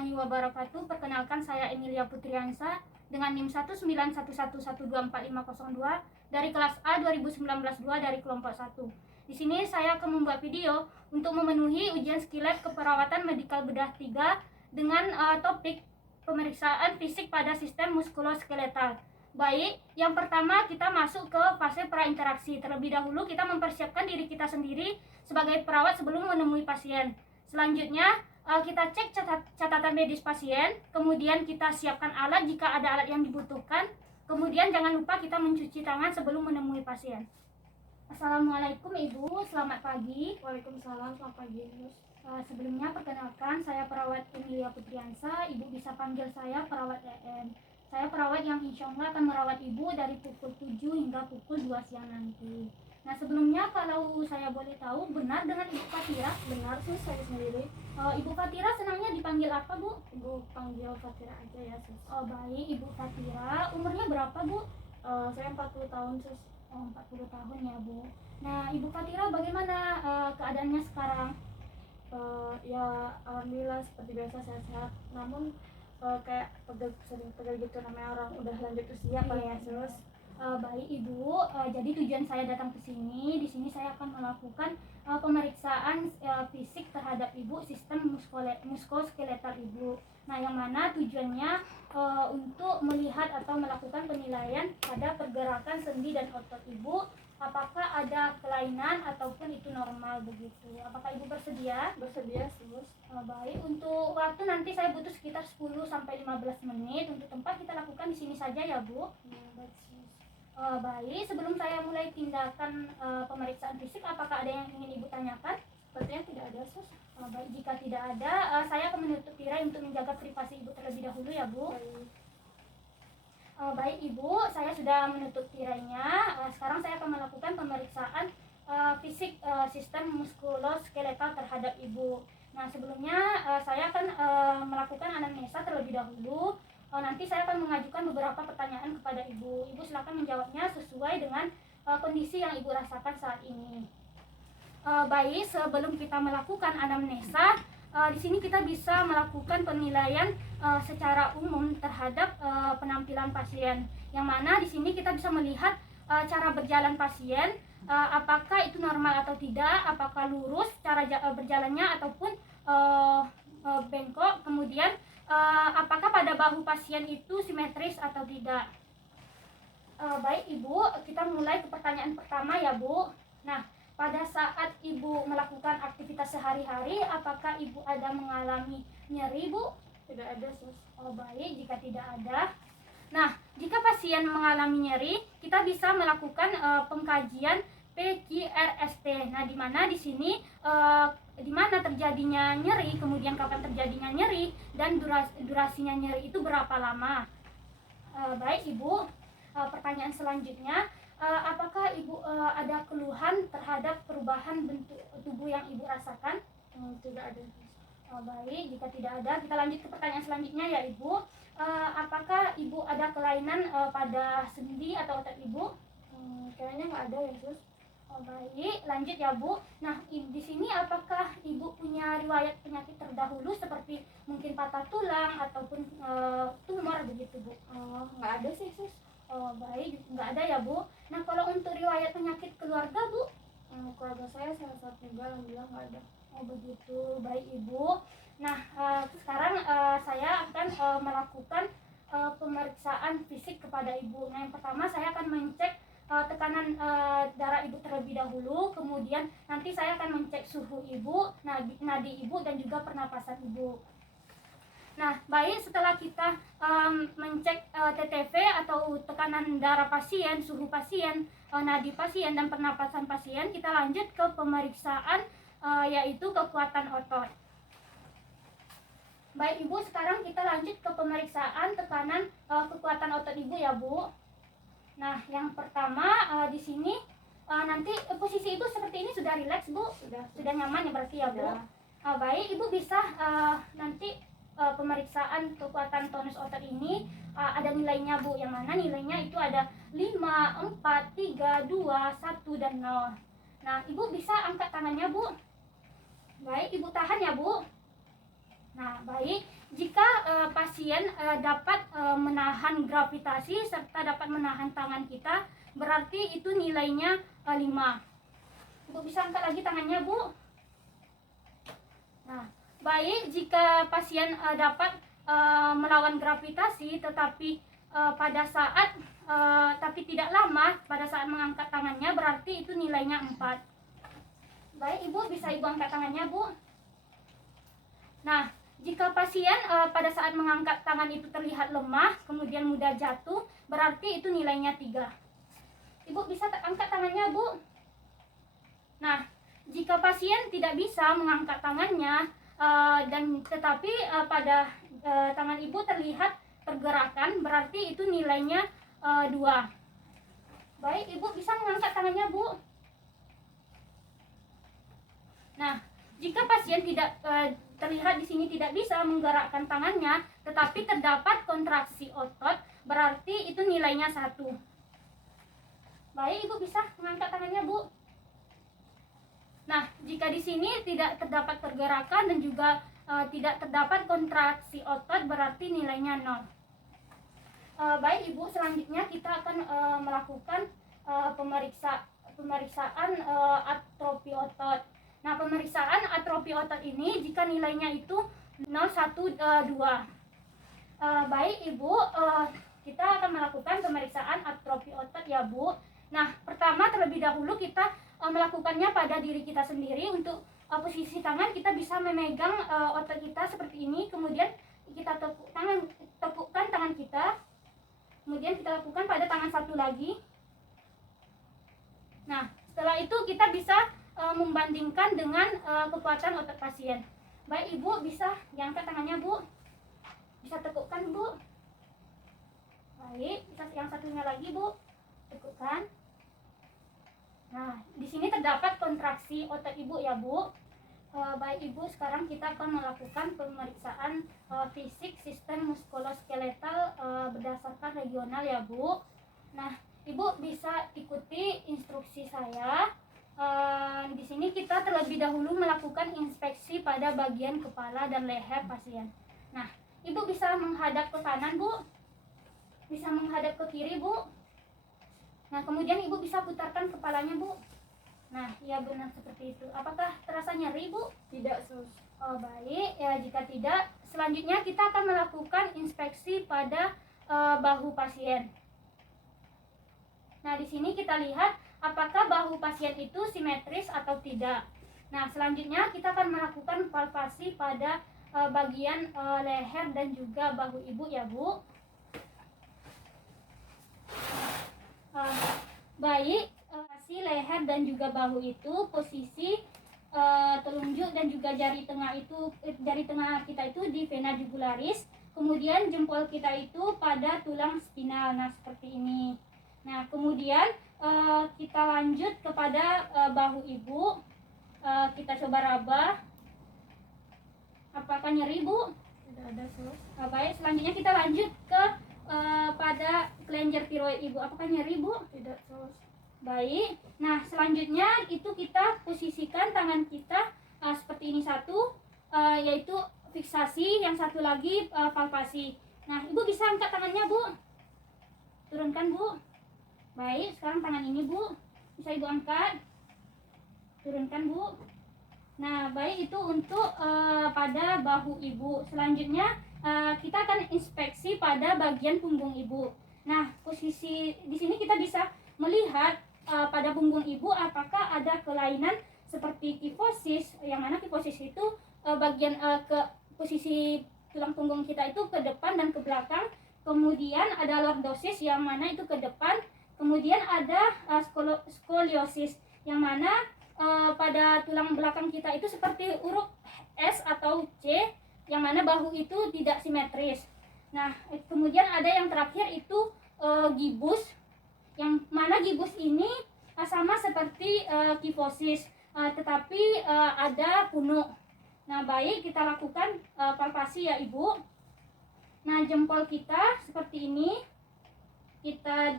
warahmatullahi wabarakatuh. Perkenalkan, saya Emilia Putriansa dengan NIM 19111124502 dari kelas A 2019-2 dari kelompok 1. Di sini saya akan membuat video untuk memenuhi ujian skill lab keperawatan medikal bedah 3 dengan topik pemeriksaan fisik pada sistem muskuloskeletal. Baik, yang pertama kita masuk ke fase prainteraksi. Terlebih dahulu kita mempersiapkan diri kita sendiri sebagai perawat sebelum menemui pasien. Selanjutnya kita cek catatan medis pasien, kemudian kita siapkan alat jika ada alat yang dibutuhkan. Kemudian jangan lupa kita mencuci tangan sebelum menemui pasien. Assalamualaikum Ibu, selamat pagi. Waalaikumsalam, selamat pagi Mus. Sebelumnya perkenalkan, saya perawat Emilia Putriansa. Ibu bisa panggil saya perawat EM. Saya perawat yang insya Allah akan merawat Ibu dari pukul 7 hingga pukul 2 siang nanti. Nah, sebelumnya kalau saya boleh tahu, benar dengan Ibu Fatira? Benar Sus, saya sendiri. Ibu Fatira senangnya dipanggil apa, Bu? Ibu panggil Fatira aja ya Sus. Baik, Ibu Fatira. Umurnya berapa, Bu? Saya 40 tahun Sus. 40 tahun ya, Bu. Nah, Ibu Fatira bagaimana keadaannya sekarang? Ya alhamdulillah seperti biasa sehat-sehat. Namun kayak sering pegel gitu, namanya orang udah lanjut usia Pak ya Sus. Baik Ibu, jadi tujuan saya datang ke sini. Di sini saya akan melakukan pemeriksaan fisik terhadap Ibu, sistem muskuloskeletal Ibu. Nah, yang mana tujuannya untuk melihat atau melakukan penilaian pada pergerakan sendi dan otot Ibu, apakah ada kelainan ataupun itu normal begitu. Apakah Ibu bersedia? Bersedia Sus. Baik, untuk waktu nanti saya butuh sekitar 10 sampai 15 menit. Untuk tempat kita lakukan di sini saja ya, Bu. Baik Sus. Baik, sebelum saya mulai tindakan pemeriksaan fisik, apakah ada yang ingin Ibu tanyakan? Sepertinya tidak ada Sus. Baik, jika tidak ada, saya akan menutup tirai untuk menjaga privasi Ibu terlebih dahulu ya, Bu. Baik Ibu, saya sudah menutup tirainya. Sekarang saya akan melakukan pemeriksaan fisik sistem muskuloskeletal terhadap Ibu. Nah, sebelumnya saya akan melakukan anamnesa terlebih dahulu. Nanti saya akan mengajukan beberapa pertanyaan kepada Ibu. Ibu silakan menjawabnya sesuai dengan kondisi yang Ibu rasakan saat ini. Baik, sebelum kita melakukan anamnesa, di sini kita bisa melakukan penilaian secara umum terhadap penampilan pasien. Yang mana di sini kita bisa melihat cara berjalan pasien, apakah itu normal atau tidak, apakah lurus cara berjalannya ataupun bengkok, kemudian apakah pada bahu pasien itu simetris atau tidak. Baik Ibu, kita mulai ke pertanyaan pertama ya Bu. Nah, pada saat Ibu melakukan aktivitas sehari-hari, apakah Ibu ada mengalami nyeri, Bu? Tidak ada Sus. Baik, jika tidak ada. Nah, jika pasien mengalami nyeri, kita bisa melakukan pengkajian PQRST. Nah, di mana di sini di mana terjadinya nyeri, kemudian kapan terjadinya nyeri, dan durasinya nyeri itu berapa lama. Baik Ibu, pertanyaan selanjutnya, apakah Ibu ada keluhan terhadap perubahan bentuk tubuh yang Ibu rasakan? Tidak ada. Baik, jika tidak ada, kita lanjut ke pertanyaan selanjutnya ya Ibu. Apakah Ibu ada kelainan pada sendi atau otot Ibu? Kayaknya nggak ada ya Sus. Baik, lanjut ya Bu. Nah, di sini apakah Ibu punya riwayat penyakit terdahulu seperti mungkin patah tulang ataupun tumor begitu Bu? Nggak ada sih Sus. Baik, nggak ada ya Bu. Nah, kalau untuk riwayat penyakit keluarga Bu? Keluarga saya sehat-sehat juga, alhamdulillah nggak ada. Begitu, baik Ibu. Nah, sekarang saya akan melakukan pemeriksaan fisik kepada Ibu. Nah, yang pertama saya akan mengecek tekanan darah Ibu terlebih dahulu, kemudian nanti saya akan mengecek suhu Ibu, nadi Ibu, dan juga pernapasan Ibu. Nah, baik, setelah kita mengecek TTV atau tekanan darah pasien, suhu pasien, nadi pasien, dan pernapasan pasien, kita lanjut ke pemeriksaan yaitu kekuatan otot. Baik Ibu, sekarang kita lanjut ke pemeriksaan tekanan kekuatan otot Ibu ya Bu. Nah, yang pertama di sini nanti posisi Ibu seperti ini sudah rileks Bu? Sudah nyaman ya berarti ya Bu? Baik, Ibu bisa nanti pemeriksaan kekuatan tonus otot ini ada nilainya Bu, yang mana nilainya itu ada 5, 4, 3, 2, 1, dan 0. Nah, Ibu bisa angkat tangannya Bu. Baik, Ibu tahan ya Bu. Nah, baik, jika pasien dapat menahan gravitasi serta dapat menahan tangan kita, berarti itu nilainya 5. Ibu bisa angkat lagi tangannya, Bu. Nah, baik, jika pasien dapat melawan gravitasi tetapi pada saat tapi tidak lama pada saat mengangkat tangannya, berarti itu nilainya 4. Baik, Ibu bisa Ibu angkat tangannya, Bu. Nah, jika pasien pada saat mengangkat tangan itu terlihat lemah, kemudian mudah jatuh, berarti itu nilainya 3. Ibu bisa angkat tangannya, Bu. Nah, jika pasien tidak bisa mengangkat tangannya dan tetapi pada tangan Ibu terlihat pergerakan, berarti itu nilainya 2. Baik, Ibu bisa mengangkat tangannya, Bu. Nah, jika pasien tidak terlihat di sini tidak bisa menggerakkan tangannya, tetapi terdapat kontraksi otot, berarti itu nilainya 1. Baik, Ibu bisa mengangkat tangannya, Bu. Nah, jika di sini tidak terdapat pergerakan dan juga tidak terdapat kontraksi otot, berarti nilainya 0. Baik, Ibu, selanjutnya kita akan melakukan pemeriksaan atrofi otot. Nah, pemeriksaan atrofi otot ini jika nilainya itu 0, 1, 2. Baik, Ibu, kita akan melakukan pemeriksaan atrofi otot ya, Bu. Nah, pertama terlebih dahulu kita melakukannya pada diri kita sendiri. Untuk posisi tangan kita bisa memegang otot kita seperti ini, kemudian kita tepukkan tangan kita. Kemudian kita lakukan pada tangan satu lagi. Nah, setelah itu kita bisa membandingkan dengan kekuatan otot pasien. Baik, Ibu bisa diangkat tangannya, Bu. Bisa tekukkan, Bu. Baik, bisa yang satunya lagi, Bu. Tekukkan. Nah, di sini terdapat kontraksi otot Ibu ya, Bu. Baik, Ibu, sekarang kita akan melakukan pemeriksaan fisik sistem muskuloskeletal berdasarkan regional ya, Bu. Nah, Ibu bisa ikuti instruksi saya. Di sini kita terlebih dahulu melakukan inspeksi pada bagian kepala dan leher pasien. Nah, Ibu bisa menghadap ke kanan, Bu. Bisa menghadap ke kiri, Bu. Nah, kemudian Ibu bisa putarkan kepalanya, Bu. Nah, ya benar seperti itu. Apakah terasa nyeri, Bu? Tidak, Sus. Oh, baik. Ya, jika tidak, selanjutnya kita akan melakukan inspeksi pada bahu pasien. Nah, di sini kita lihat apakah bahu pasien itu simetris atau tidak. Nah, selanjutnya kita akan melakukan palpasi pada bagian leher dan juga bahu Ibu ya, Bu. Baik, posisi leher dan juga bahu itu posisi telunjuk dan juga jari tengah kita itu di vena jugularis, kemudian jempol kita itu pada tulang spinal. Nah, seperti ini. Nah, kemudian kita lanjut kepada bahu Ibu. Kita coba raba. Apakah nyeri, Bu? Tidak ada, Sus. Baik, selanjutnya kita lanjut ke pada kelenjar tiroid Ibu. Apakah nyeri, Bu? Tidak, Sus. Baik. Nah, selanjutnya itu kita posisikan tangan kita seperti ini satu, yaitu fiksasi, yang satu lagi palpasi. Nah, Ibu bisa angkat tangannya, Bu. Turunkan, Bu. Baik, sekarang tangan ini, Bu. Bisa Ibu angkat. Turunkan, Bu. Nah, baik, itu untuk pada bahu Ibu. Selanjutnya kita akan inspeksi pada bagian punggung Ibu. Nah, posisi di sini kita bisa melihat pada punggung Ibu apakah ada kelainan seperti kifosis, yang mana kifosis itu bagian ke posisi tulang punggung kita itu ke depan dan ke belakang. Kemudian ada lordosis yang mana itu ke depan. Kemudian ada skoliosis yang mana pada tulang belakang kita itu seperti huruf S atau C, yang mana bahu itu tidak simetris. Nah, kemudian ada yang terakhir itu gibus, yang mana gibus ini sama seperti kifosis, tetapi ada punuk. Nah, baik, kita lakukan palpasi ya, Ibu. Nah, jempol kita seperti ini. Kita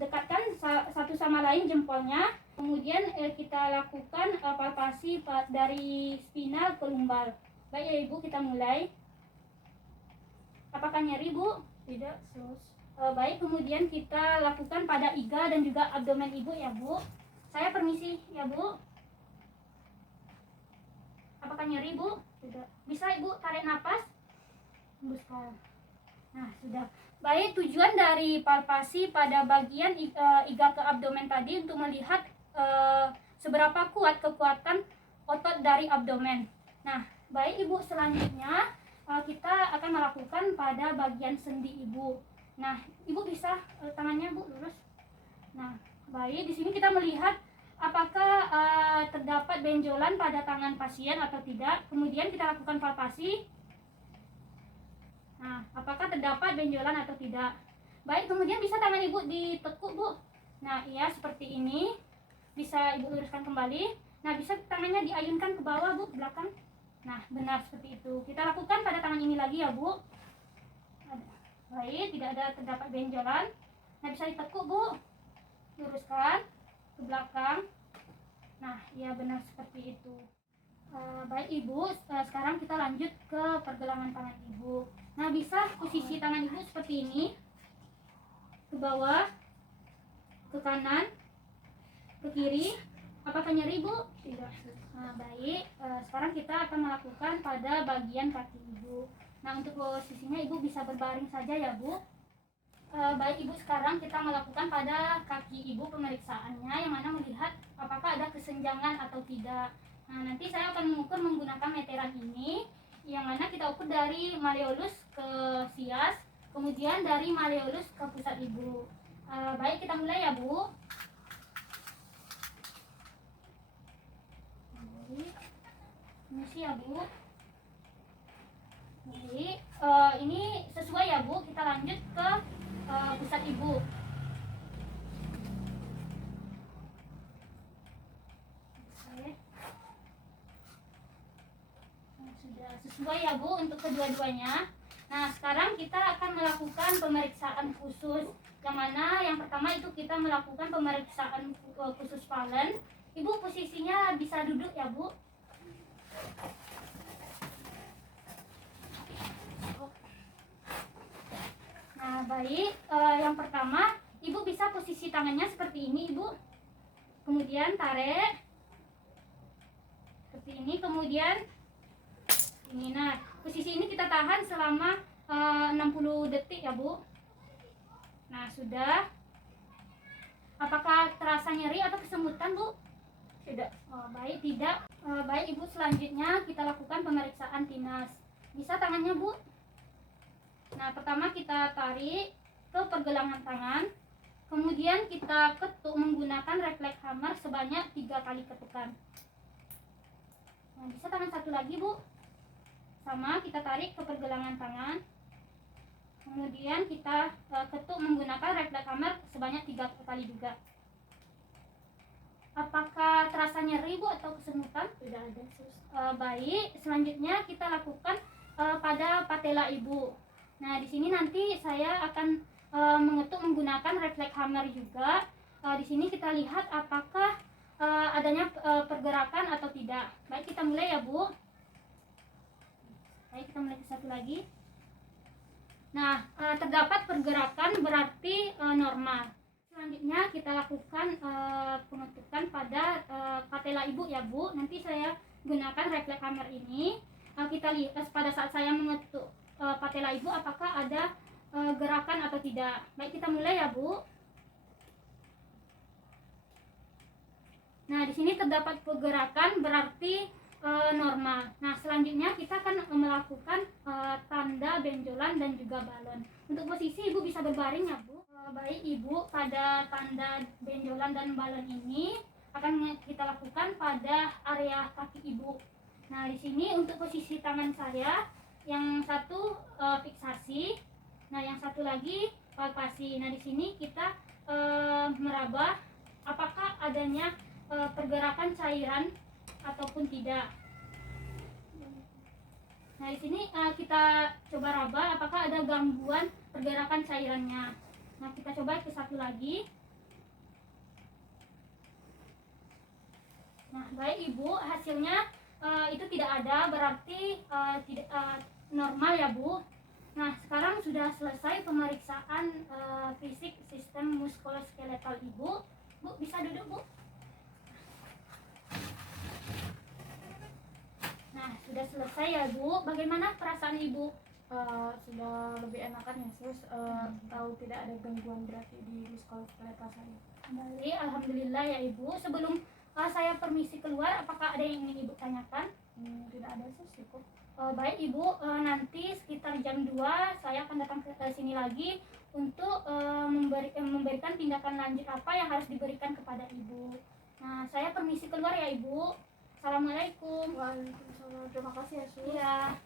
dekatkan satu sama lain jempolnya. Kemudian kita lakukan palpasi dari spinal ke lumbar. Baik ya, Ibu, kita mulai. Apakah nyeri, Bu? Tidak, sus. Baik, kemudian kita lakukan pada iga dan juga abdomen Ibu ya, Bu. Saya permisi ya, Bu. Apakah nyeri, Bu? Tidak. Bisa Ibu tarik napas? Hembuskan. Nah, sudah. Baik, tujuan dari palpasi pada bagian iga ke abdomen tadi untuk melihat seberapa kuat kekuatan otot dari abdomen. Nah, baik Ibu, selanjutnya kita akan melakukan pada bagian sendi Ibu. Nah, Ibu bisa tangannya Bu lurus. Nah, baik, di sini kita melihat apakah terdapat benjolan pada tangan pasien atau tidak. Kemudian kita lakukan palpasi. Nah, apakah terdapat benjolan atau tidak. Baik, kemudian bisa tangan Ibu ditekuk, Bu. Nah, iya seperti ini. Bisa Ibu luruskan kembali. Nah, bisa tangannya diayunkan ke bawah, Bu, ke belakang. Nah, benar seperti itu. Kita lakukan pada tangan ini lagi ya, Bu. Baik, tidak ada terdapat benjolan. Nah, bisa ditekuk, Bu. Luruskan ke belakang. Nah, iya benar seperti itu. Baik Ibu, sekarang kita lanjut ke pergelangan tangan Ibu. Nah, bisa posisi tangan Ibu seperti ini. Ke bawah, ke kanan, ke kiri. Apakah nyeri, Bu? Tidak, sus. Nah, baik, sekarang kita akan melakukan pada bagian kaki Ibu. Nah, untuk posisinya Ibu bisa berbaring saja ya, Bu. Baik Ibu, sekarang kita melakukan pada kaki Ibu pemeriksaannya, yang mana melihat apakah ada kesenjangan atau tidak. Nah, nanti saya akan mengukur menggunakan meteran ini, yang mana kita ukur dari malleolus ke sias, kemudian dari malleolus ke pusat Ibu. Baik, kita mulai ya, Bu. Permisi ya, Bu. Baik, ini sesuai ya, Bu. Kita lanjut ke pusat Ibu. Oke. Nah, sudah sesuai ya, Bu, untuk kedua-duanya. Nah, sekarang kita akan melakukan pemeriksaan khusus, yang mana yang pertama itu kita melakukan pemeriksaan khusus Valen. Ibu posisinya bisa duduk ya, Bu. Nah, baik, yang pertama Ibu bisa posisi tangannya seperti ini, Ibu. Kemudian tarik seperti ini, kemudian ini. Nah, posisi ini kita tahan selama 60 detik ya, Bu. Nah, sudah. Apakah terasa nyeri atau kesemutan, Bu? Tidak. Baik, tidak. Baik Ibu, selanjutnya kita lakukan pemeriksaan tinas. Bisa tangannya, Bu? Nah, pertama kita tarik ke pergelangan tangan, kemudian kita ketuk menggunakan refleks hammer sebanyak 3 kali ketukan. Nah, bisa tangan satu lagi, Bu. Sama, kita tarik ke pergelangan tangan, kemudian kita ketuk menggunakan refleks hammer sebanyak 3 kali juga. Apakah terasa nyeri, Bu, atau kesemutan? Tidak ada, sus. Baik, selanjutnya kita lakukan pada patella Ibu. Nah, di sini nanti saya akan mengetuk menggunakan refleks hammer juga. Di sini kita lihat apakah adanya pergerakan atau tidak. Baik, kita mulai ya, Bu. Baik, kita mulai ke satu lagi. Nah, terdapat pergerakan berarti normal. Selanjutnya kita lakukan pengetukan pada patella Ibu ya, Bu. Nanti saya gunakan refleks hammer ini. Kita lihat pada saat saya mengetuk patella Ibu apakah ada gerakan atau tidak. Baik, kita mulai ya, Bu. Nah, di sini terdapat pergerakan berarti normal. Nah, selanjutnya kita akan melakukan tanda benjolan dan juga balon. Untuk posisi Ibu bisa berbaring ya, Bu. Baik Ibu, pada tanda benjolan dan balon ini akan kita lakukan pada area kaki Ibu. Nah, di sini untuk posisi tangan saya, yang satu fiksasi, nah yang satu lagi palpasi. Nah, di sini kita meraba apakah adanya pergerakan cairan ataupun tidak. Nah, di sini kita coba raba apakah ada gangguan pergerakan cairannya. Nah, kita coba ke satu lagi. Nah, baik Ibu, hasilnya itu tidak ada, berarti tidak normal ya, Bu. Nah, sekarang sudah selesai pemeriksaan fisik sistem muskuloskeletal Ibu. Bu, bisa duduk, Bu. Nah, sudah selesai ya, Bu. Bagaimana perasaan Ibu? Sudah lebih enakan ya sus, tahu tidak ada gangguan berarti di muskuloskeletal saya. Kembali, alhamdulillah ya Ibu. Sebelum saya permisi keluar, apakah ada yang ingin Ibu tanyakan? Tidak ada sus, cukup. Baik Ibu, nanti sekitar jam 2 saya akan datang ke sini lagi untuk memberikan tindakan lanjut apa yang harus diberikan kepada Ibu. Nah, saya permisi keluar ya Ibu. Assalamualaikum. Waalaikumsalam, terima kasih ya sus. Iya.